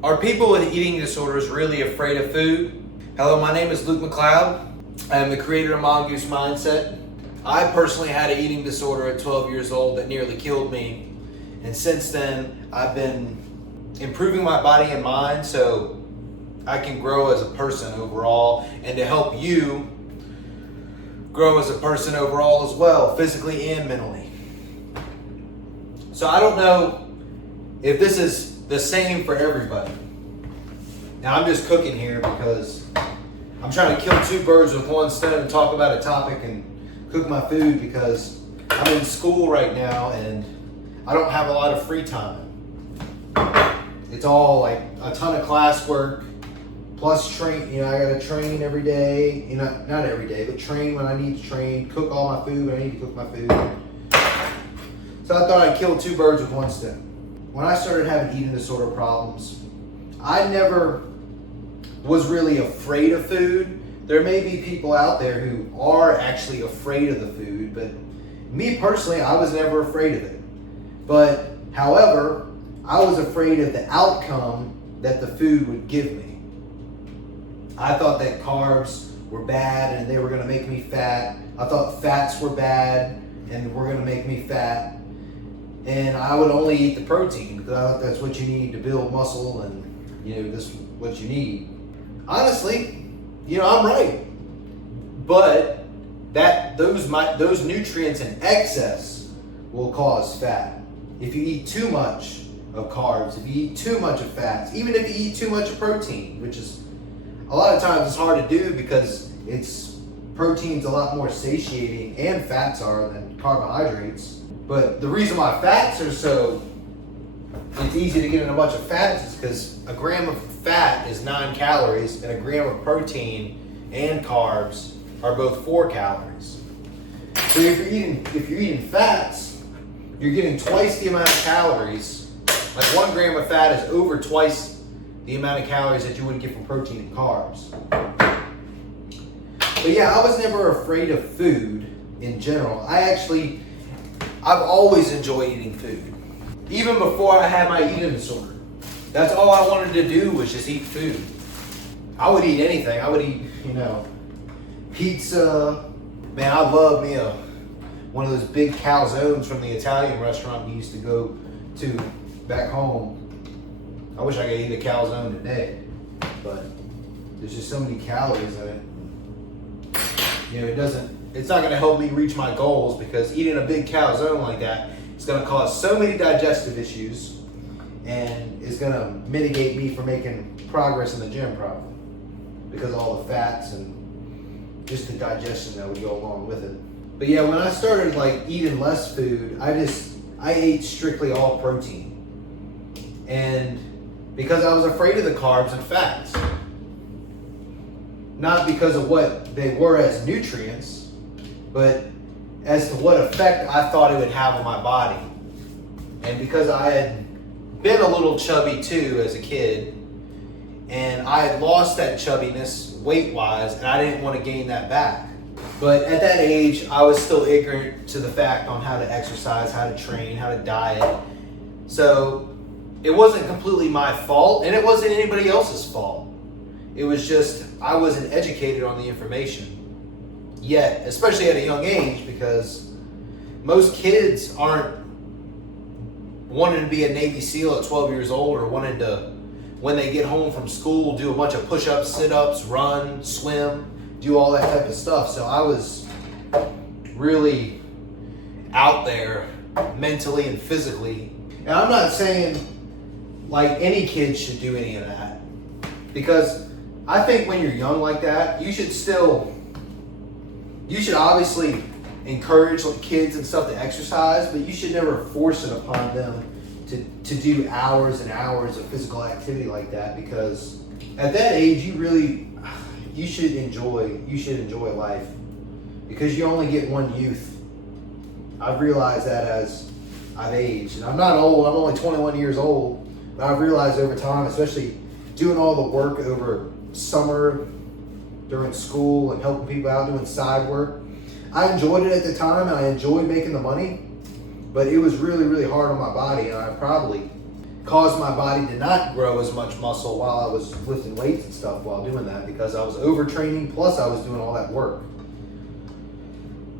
Are people with eating disorders really afraid of food? Hello, my name is Luke McLeod. I am the creator of Mongoose Mindset. I personally had an eating disorder at 12 years old that nearly killed me. And since then, I've been improving my body and mind so I can grow as a person overall, and to help you grow as a person overall as well, physically and mentally. So I don't know if this is the same for everybody. Now I'm just cooking here because I'm trying to kill two birds with one stone and talk about a topic and cook my food because I'm in school right now and I don't have a lot of free time. It's all like a ton of classwork plus train. I gotta train every day. Not every day, but train when I need to train. Cook all my food when I need to cook my food. So I thought I'd kill two birds with one stone. When I started having eating disorder problems, I never was really afraid of food. There may be people out there who are actually afraid of the food, but me personally, I was never afraid of it. But however, I was afraid of the outcome that the food would give me. I thought that carbs were bad and they were gonna make me fat. I thought fats were bad and were gonna make me fat. And I would only eat the protein because I thought that's what you need to build muscle and this is what you need. Honestly, I'm right. But those nutrients in excess will cause fat. If you eat too much of carbs, if you eat too much of fats, even if you eat too much of protein, which is a lot of times it's hard to do because protein's a lot more satiating and fats are than carbohydrates. But the reason why fats are it's easy to get in a bunch of fats is because a gram of fat is 9 calories and a gram of protein and carbs are both 4 calories. So if you're eating fats, you're getting twice the amount of calories. Like 1 gram of fat is over twice the amount of calories that you would get from protein and carbs. But yeah, I was never afraid of food in general. I've always enjoyed eating food. Even before I had my eating disorder. That's all I wanted to do was just eat food. I would eat anything. I would eat, pizza. Man, I love me one of those big calzones from the Italian restaurant we used to go to back home. I wish I could eat a calzone today, but there's just so many calories in it. It's not going to help me reach my goals because eating a big calzone like that is going to cause so many digestive issues and is going to mitigate me from making progress in the gym probably because of all the fats and just the digestion that would go along with it. But yeah, when I started eating less food, I ate strictly all protein. And because I was afraid of the carbs and fats. Not because of what they were as nutrients, but as to what effect I thought it would have on my body. And because I had been a little chubby too as a kid, and I had lost that chubbiness weight-wise, and I didn't want to gain that back. But at that age, I was still ignorant to the fact on how to exercise, how to train, how to diet. So it wasn't completely my fault, and it wasn't anybody else's fault. It was just, I wasn't educated on the information yet, especially at a young age, because most kids aren't wanting to be a Navy SEAL at 12 years old or wanting to, when they get home from school, do a bunch of push-ups, sit-ups, run, swim, do all that type of stuff. So I was really out there mentally and physically. And I'm not saying any kid should do any of that, because I think when you're young like that, you should obviously encourage kids and stuff to exercise, but you should never force it upon them to do hours and hours of physical activity like that, because at that age, you should enjoy life, because you only get one youth. I've realized that as I've aged, and I'm not old, I'm only 21 years old, but I've realized over time, especially doing all the work over summer during school and helping people out doing side work. I enjoyed it at the time and I enjoyed making the money, but it was really, really hard on my body, and I probably caused my body to not grow as much muscle while I was lifting weights and stuff while doing that, because I was overtraining, plus I was doing all that work.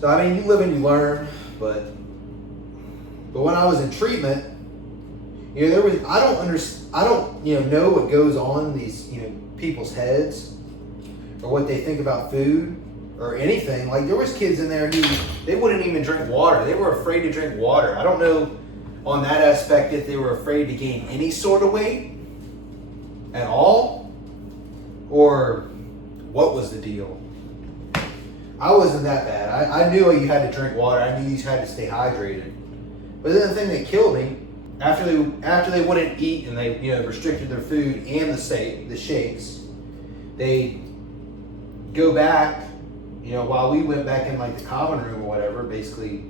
So I mean, you live and you learn, but when I was in treatment, I don't know what goes on in these people's heads, or what they think about food or anything. Like, there was kids in there who they wouldn't even drink water. They were afraid to drink water. I don't know on that aspect if they were afraid to gain any sort of weight at all, or what was the deal. I wasn't that bad. I knew you had to drink water. I knew you had to stay hydrated. But then the thing that killed me, after they wouldn't eat and they restricted their food and the shakes, they go back, while we went back in like the common room or whatever, basically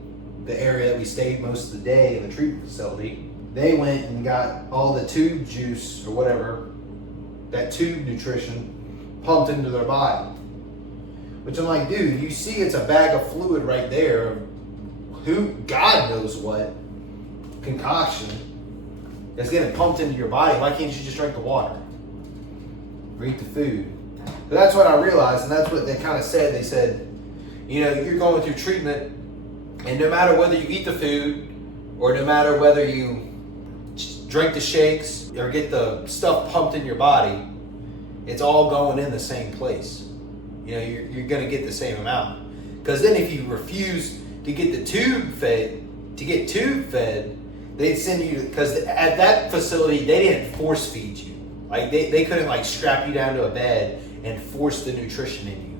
the area that we stayed most of the day in the treatment facility, they went and got all the tube juice or whatever, that tube nutrition, pumped into their body. Which I'm like, dude, you see it's a bag of fluid right there, God knows what concoction that's getting pumped into your body. Why can't you just drink the water or eat the food? But that's what I realized, and that's what they kind of said. They said, you're going through treatment, and no matter whether you eat the food or no matter whether you drink the shakes or get the stuff pumped in your body, it's all going in the same place. You're going to get the same amount. Because then if you refuse to get tube fed, they'd send you, because at that facility, they didn't force feed you. Like, they couldn't like strap you down to a bed and force the nutrition in you.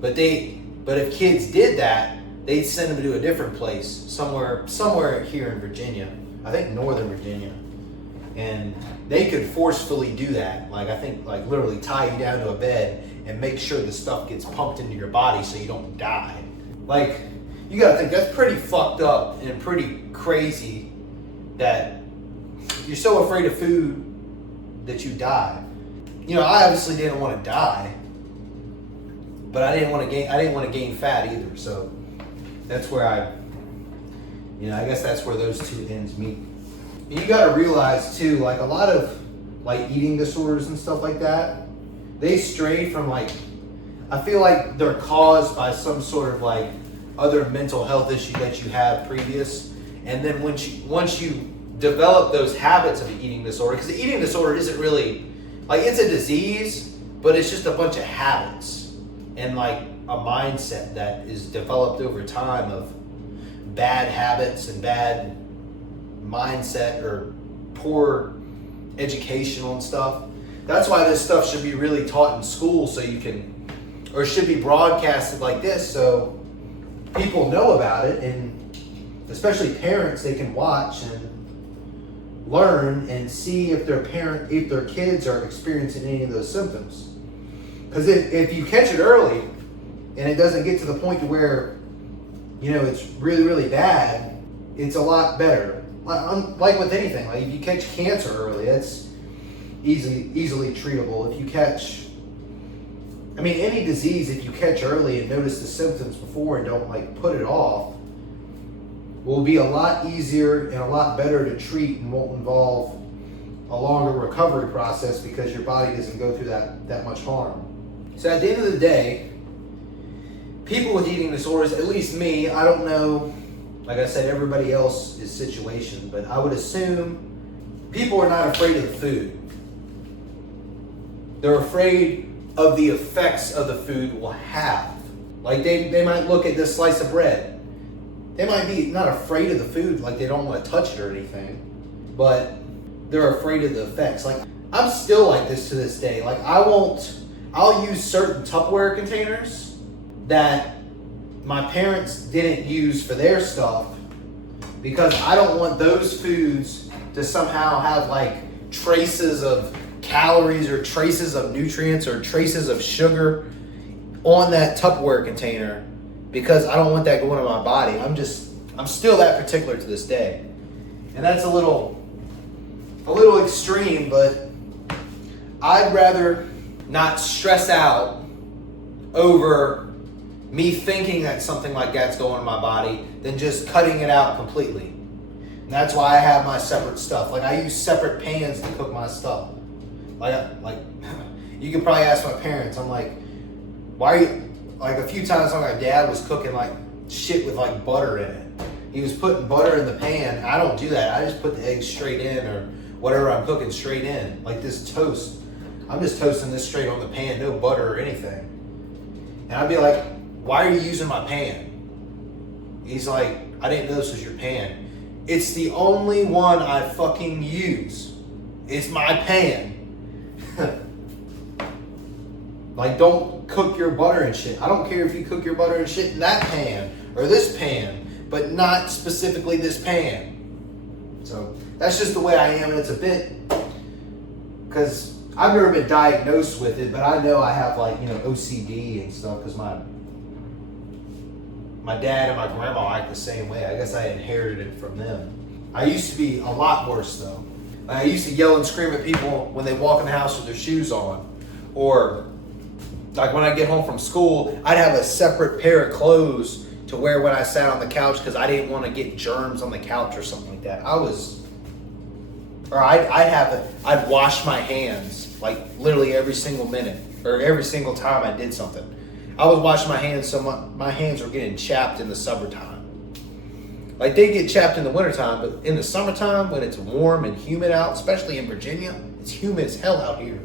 But if kids did that, they'd send them to a different place, somewhere here in Virginia. I think Northern Virginia. And they could forcefully do that. Like, I think like literally tie you down to a bed and make sure the stuff gets pumped into your body so you don't die. Like, you gotta think, that's pretty fucked up and pretty crazy that you're so afraid of food that you die. I obviously didn't want to die, but I didn't want to gain fat either. So that's where I guess that's where those two ends meet. And you gotta realize too, like, a lot of like eating disorders and stuff like that, they stray from like, I feel like they're caused by some sort of like other mental health issue that you have previous. And then once you develop those habits of an eating disorder, because the eating disorder isn't really, like, it's a disease, but it's just a bunch of habits and like a mindset that is developed over time of bad habits and bad mindset or poor educational and stuff. That's why this stuff should be really taught in school, so you can, or should be broadcasted like this so people know about it, and especially parents, they can watch and learn and see if their kids are experiencing any of those symptoms. Because if you catch it early and it doesn't get to the point to where it's really, really bad, it's a lot better. Like with anything, like if you catch cancer early, that's easily treatable. If you catch, any disease, if you catch early and notice the symptoms before and don't like put it off, will be a lot easier and a lot better to treat, and won't involve a longer recovery process because your body doesn't go through that much harm. So at the end of the day, people with eating disorders, at least me, I don't know, like I said, everybody else's situation, but I would assume people are not afraid of the food. They're afraid of the effects of the food will have. Like they might look at this slice of bread. They might be not afraid of the food, like they don't want to touch it or anything, but they're afraid of the effects. Like, I'm still like this to this day. Like, I'll use certain Tupperware containers that my parents didn't use for their stuff because I don't want those foods to somehow have like traces of calories or traces of nutrients or traces of sugar on that Tupperware container, because I don't want that going in my body. I'm still that particular to this day. And that's a little extreme, but I'd rather not stress out over me thinking that something like that's going in my body than just cutting it out completely. And that's why I have my separate stuff. Like I use separate pans to cook my stuff. Like you could probably ask my parents. I'm like, why are you, like a few times my dad was cooking like shit with like butter in it. He was putting butter in the pan. I don't do that. I just put the eggs straight in or whatever I'm cooking straight in. Like this toast. I'm just toasting this straight on the pan, no butter or anything. And I'd be like, why are you using my pan? He's like, I didn't know this was your pan. It's the only one I fucking use. It's my pan. Like, don't cook your butter and shit. I don't care if you cook your butter and shit in that pan or this pan, but not specifically this pan. So that's just the way I am, and it's a bit, because I've never been diagnosed with it, but I know I have like, OCD and stuff, because my dad and my grandma act the same way. I guess I inherited it from them. I used to be a lot worse though. I used to yell and scream at people when they walk in the house with their shoes on, or like when I get home from school, I'd have a separate pair of clothes to wear when I sat on the couch because I didn't want to get germs on the couch or something like that. I'd wash my hands like literally every single minute or every single time I did something. I was washing my hands so my hands were getting chapped in the summertime. Like they get chapped in the wintertime, but in the summertime when it's warm and humid out, especially in Virginia, it's humid as hell out here.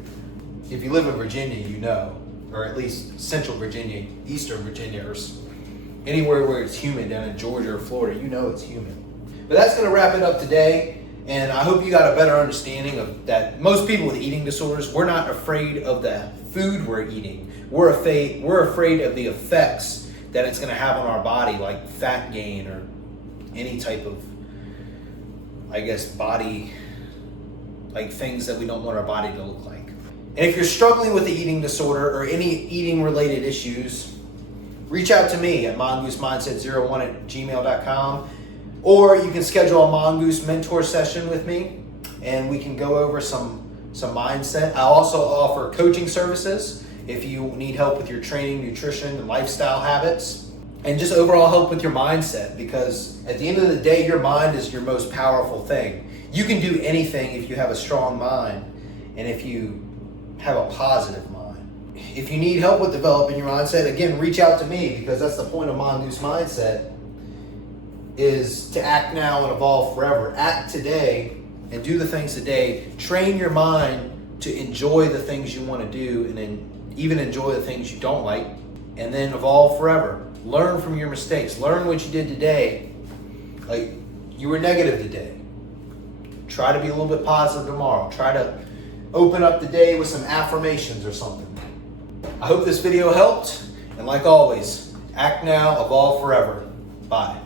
If you live in Virginia, you know, or at least Central Virginia, Eastern Virginia, or anywhere where it's humid down in Georgia or Florida, you know it's humid. But that's going to wrap it up today. And I hope you got a better understanding of that. Most people with eating disorders, we're not afraid of the food we're eating. We're afraid of the effects that it's going to have on our body, like fat gain or any type of, I guess, body, like things that we don't want our body to look like. And if you're struggling with the eating disorder or any eating related issues, reach out to me at mongoosemindset01@gmail.com, or you can schedule a Mongoose mentor session with me and we can go over some mindset. I also offer coaching services if you need help with your training, nutrition, and lifestyle habits, and just overall help with your mindset, because at the end of the day, your mind is your most powerful thing. You can do anything if you have a strong mind and if you have a positive mind. If you need help with developing your mindset, again, reach out to me, because that's the point of Mongoose Mindset, is to act now and evolve forever. Act today and do the things today. Train your mind to enjoy the things you want to do, and then even enjoy the things you don't like, and then evolve forever. Learn from your mistakes. Learn what you did today. Like, you were negative today. Try to be a little bit positive tomorrow. Try to open up the day with some affirmations or something. I hope this video helped, and like always, act now, evolve forever. Bye.